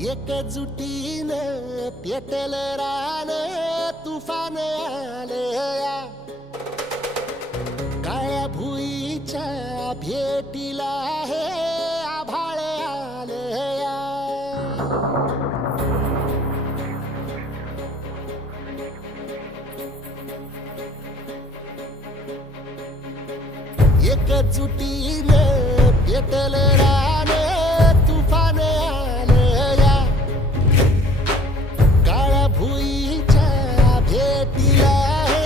एकजुटीने पेटल रान तुफान आलया काळ्या भुईच्या भेटीला हे आभाळ आलया एकजुटीने पेटल रान तुफान आलया काळ्या भुईच्या भेटीला हे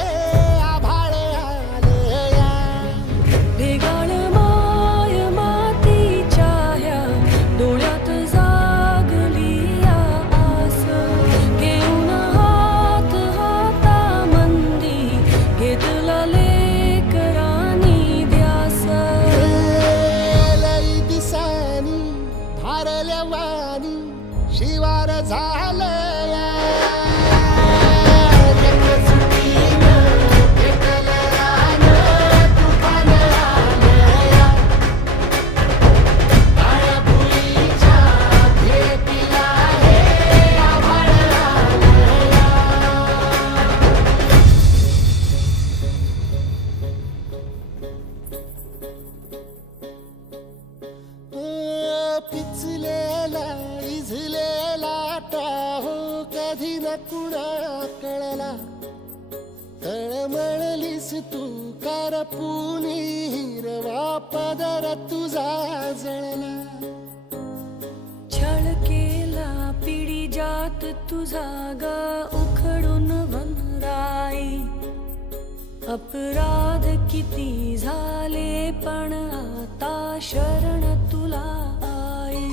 आभाळ आलया ढेगाळ माय मातीच्या ह्या डोळ्यात जागली आस घेऊन हात हातामंदी घेतला लेकरांनी ध्यास लई दिसानी भारल्या वाणी शिवार झालया एकजुटीने पेटल रान तुफान आलया काळ्या भुईच्या भेटीला हे आभाळ आलया पिचलेला इझलेला टाहो कधी न कुणा कळला तळमळलीस तू करपुनी हिरवा पदर तुझा जळला छळ केला पिढी जात तुझा ग उखडून वनराई अपराध किती झाले पण आता शरण तुला आई